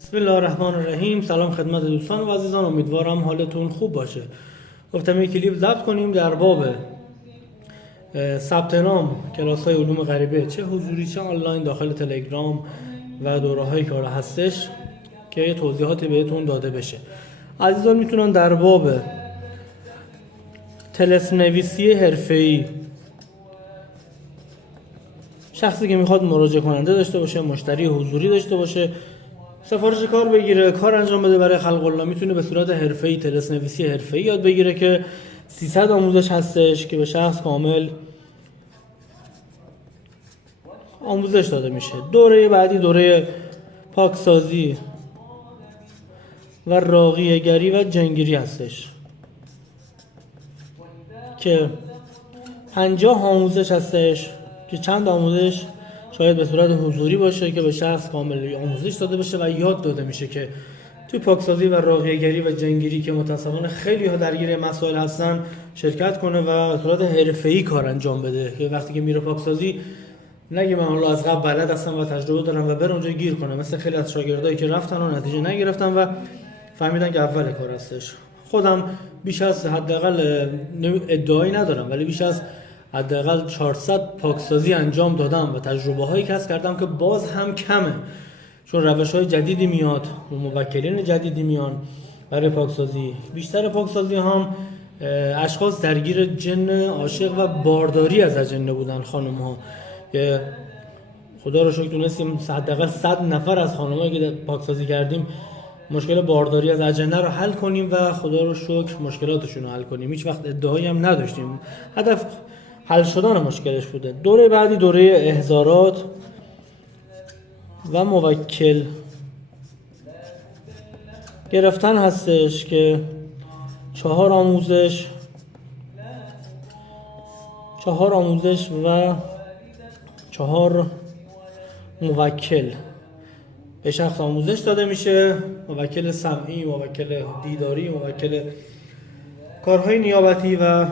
بسم الله الرحمن الرحیم. سلام خدمت دوستان و عزیزان، امیدوارم حالتون خوب باشه. گفتم یک کلیپ ضبط کنیم در باب ثبت نام کلاس‌های علوم غریبه، چه حضوری چه آنلاین، داخل تلگرام و دوره‌هایی که حالا هستش که یه توضیحاتی بهتون داده بشه. عزیزان میتونن در باب طلسم نویسی حرفه‌ای، شخصی که میخواد مراجعه کننده داشته باشه، مشتری حضوری داشته باشه، سفارش کار بگیره، کار انجام بده برای خلق الله، میتونه به صورت حرفه‌ای طلسم نویسی حرفه‌ای یاد بگیره که 300 آموزش هستش که به شخص کامل آموزش داده میشه. دوره بعدی دوره پاکسازی و راقیه‌گری و جنگیری هستش که 50 آموزش هستش که چند آموزش شاید به صورت حضوری باشه که به شخص کامل آموزش داده بشه و یاد داده میشه که توی پاکسازی و راقیه‌گری و جنگیری که متأسفانه خیلی ها درگیر مسائل هستن شرکت کنه و به صورت حرفه‌ای کار انجام بده، که وقتی که میره پاکسازی نگه من حالا از قبل بلد هستم و تجربه دارم و بره اونجا گیر کنم، مثل خیلی از شاگردایی که رفتن و نتیجه نگرفتن و فهمیدن که اول کار هستش. خودم بیش از حداقل ادعایی ندارم ولی بیش از حداقل 400 پاکسازی انجام دادم و تجربه هایی کسب کردم که باز هم کمه، چون روش های جدیدی میاد و موکلین جدیدی میان برای پاکسازی. بیشتر پاکسازی هم اشخاص درگیر جن عاشق و بارداری از اجنه بودن، خانم ها، که خدا رو شکر تونستیم حداقل 100 نفر از خانمایی که پاکسازی کردیم مشکل بارداری از اجنه رو حل کنیم و خدا رو شکر مشکلاتشون رو حل کنیم. هیچ وقت ادعایی هم نداشتیم، هدف حل شدن مشکلش بوده. دوره بعدی دوره احضارات و موکل گرفتن هستش که 4 آموزش و 4 موکل به شخص آموزش داده میشه. موکل سمعی، موکل دیداری، موکل کارهای نیابتی، و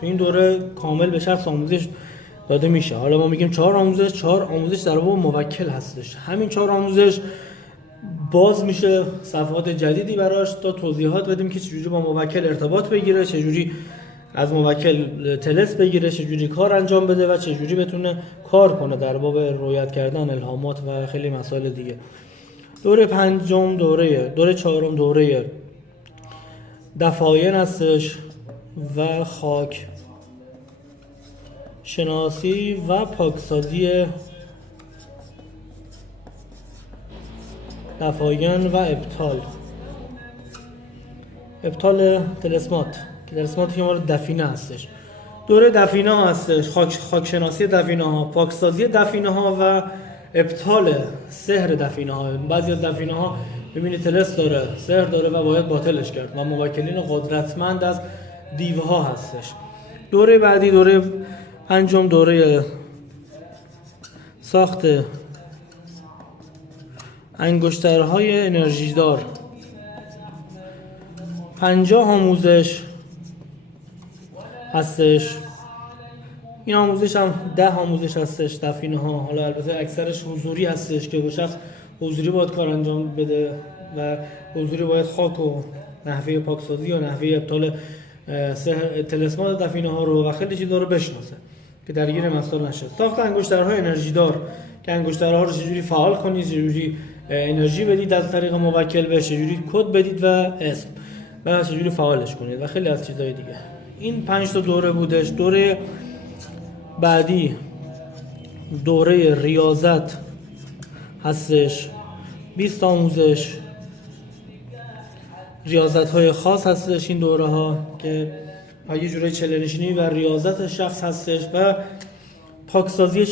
تو این دوره کامل به شخص آموزش داده میشه. حالا ما میگیم 4 آموزش در باب موکل هستش. همین 4 آموزش باز میشه صفحات جدیدی براش تا توضیحات بدیم که چجوری با موکل ارتباط بگیره، چجوری از موکل طلسم بگیره، چجوری کار انجام بده و چجوری بتونه کار کنه در باب رویت کردن الهامات و خیلی مسائل دیگه. دوره پنجم دوره چهارم دوره دفاین هستش و خاک شناسی و پاکسازی دفاین و ابطال طلسمات که طلسماتی که مال دفینه هستش. دوره دفینه ها هستش، خاک شناسی دفینه ها، پاکسازی دفینه ها و ابطال سحر دفینه ها. بعضی از دفینه ها ببینید طلسم داره، سحر داره و باید باطلش کرد و موکلین قدرتمند از دیوه ها هستش. دوره بعدی دوره پنجم دوره ساخت انگشترهای انرژی دار. 50 آموزش هستش. این آموزش هم 10 آموزش هستش دفینه ها. حالا البته اکثرش حضوری هستش که به شخص حضوری باید کار انجام بده و حضوری باید خاک و نحوه پاکسازی و نحوه ابطال طلسمات دفینه ها رو و خیلی چیزا رو بشناسه که درگیر مسائل نشه. ساخت انگشترهای انرژی دار که انگشترها رو چجوری فعال کنید، چجوری انرژی بدید از طریق موکل بهش، چجوری کد بدید و اسم و چجوری فعالش کنید و خیلی از چیزهای دیگه. این 5 تا دوره بودش. دوره بعدی دوره ریاضت هستش، 20 آموزش ریاضت های خاص هستش. این دوره ها که یه جوری چله‌نشینی و ریاضت شخص هستش و پاکسازی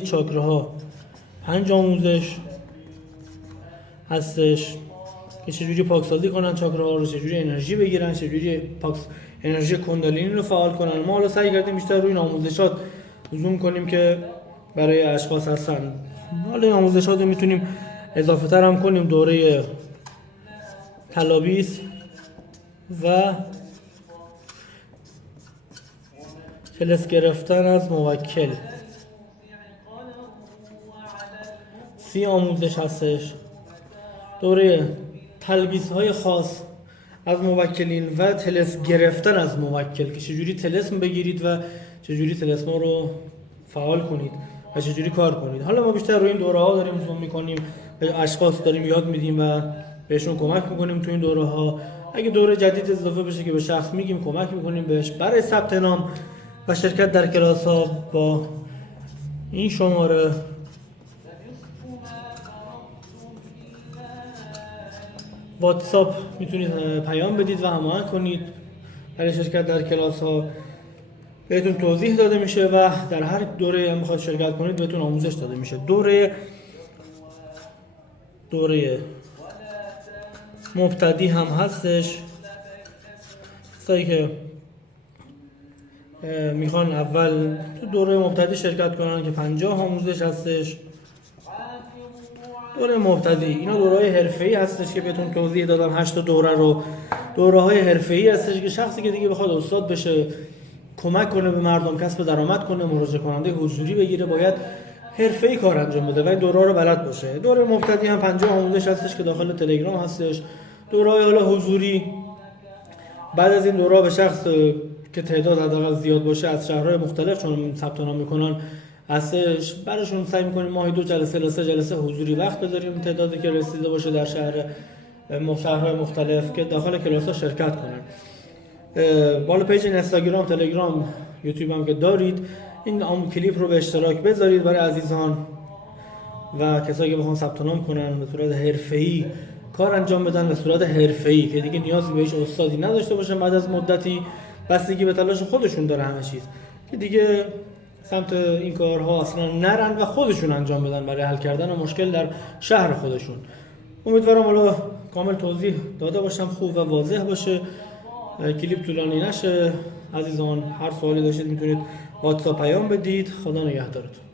چاکراها 5 آموزش هستش که چجوری پاکسازی کنن چاکراها رو، چجوری انرژی بگیرن، چجوری انرژی کندالینی رو فعال کنن. ما حالا سعی کردیم بیشتر روی این آموزشات زوم کنیم که برای اشخاص هستن. حالا این آموزشات رو میتونیم اضافه تر هم کنیم. دوره تلابیس و طلسم گرفتن از موکل 30 آموزش هستش. دوره تلبیس های خاص از موکلین و طلسم گرفتن از موکل که چجوری طلسم بگیرید و چجوری طلسم رو فعال کنید و چجوری کار کنید. حالا ما بیشتر روی این دوره ها داریم زوم میکنیم، به اشخاص داریم یاد میدیم و بهشون کمک میکنیم تو این دوره ها. اگه دوره جدید اضافه بشه که به شخص میگیم کمک میکنیم بهش. برای ثبت نام و شرکت در کلاس ها با این شماره واتساپ میتونید پیام بدید و هماهنگ کنید. برای شرکت در کلاس ها بهتون توضیح داده میشه و در هر دوره هم میخواد شرکت کنید بهتون آموزش داده میشه. دوره مبتدی هم هستش، کسایی که میخوان اول تو دوره مبتدی شرکت کنن که 50 آموزش هستش. دوره مبتدی اینا دوره‌های حرفه‌ای هستش که بهتون توضیح دادم. 8 دوره رو دوره‌های حرفه‌ای هستش که شخصی که دیگه بخواد استاد بشه، کمک کنه به مردم، کسب درآمد کنه، مراجعه کننده حضوری بگیره، باید حرفه‌ای کار انجام بده و این دوره رو بلد باشه. دوره مبتدی هم 50 آموزش هستش که داخل تلگرام هستش. دوره‌های حالا حضوری بعد از این دوره به شخص که تعداد حداقل زیاد باشه از شهرهای مختلف چون ثبت نام میکنن هستش، براشون سعی میکنیم ماهی 2 جلسه الی 3 جلسه حضوری وقت بذاریم تعدادی که رسیده باشه در شهرهای مختلف که داخل کلاس ها شرکت کنن. بالا پیج اینستاگرام، تلگرام، یوتیوب هم که دارید این کلیپ رو به اشتراک بذارید برای عزیزان و کسایی که بخوان ثبت نام کنن به صورت حرفه‌ای کار انجام بدن، به صورت حرفه‌ای که دیگه نیازی به هیچ استادی نداشته باشن بعد از مدتی، بستگی به تلاش خودشون داره همه چیز، که دیگه سمت این کارها اصلا نرن و خودشون انجام بدن برای حل کردن مشکل در شهر خودشون. امیدوارم حالا کامل توضیح داده باشم، خوب و واضح باشه، کلیپ طولانی نشه. عزیزان هر سوالی داشتید میتونید واتساپ پیام بدید. خدا نگهدارتون.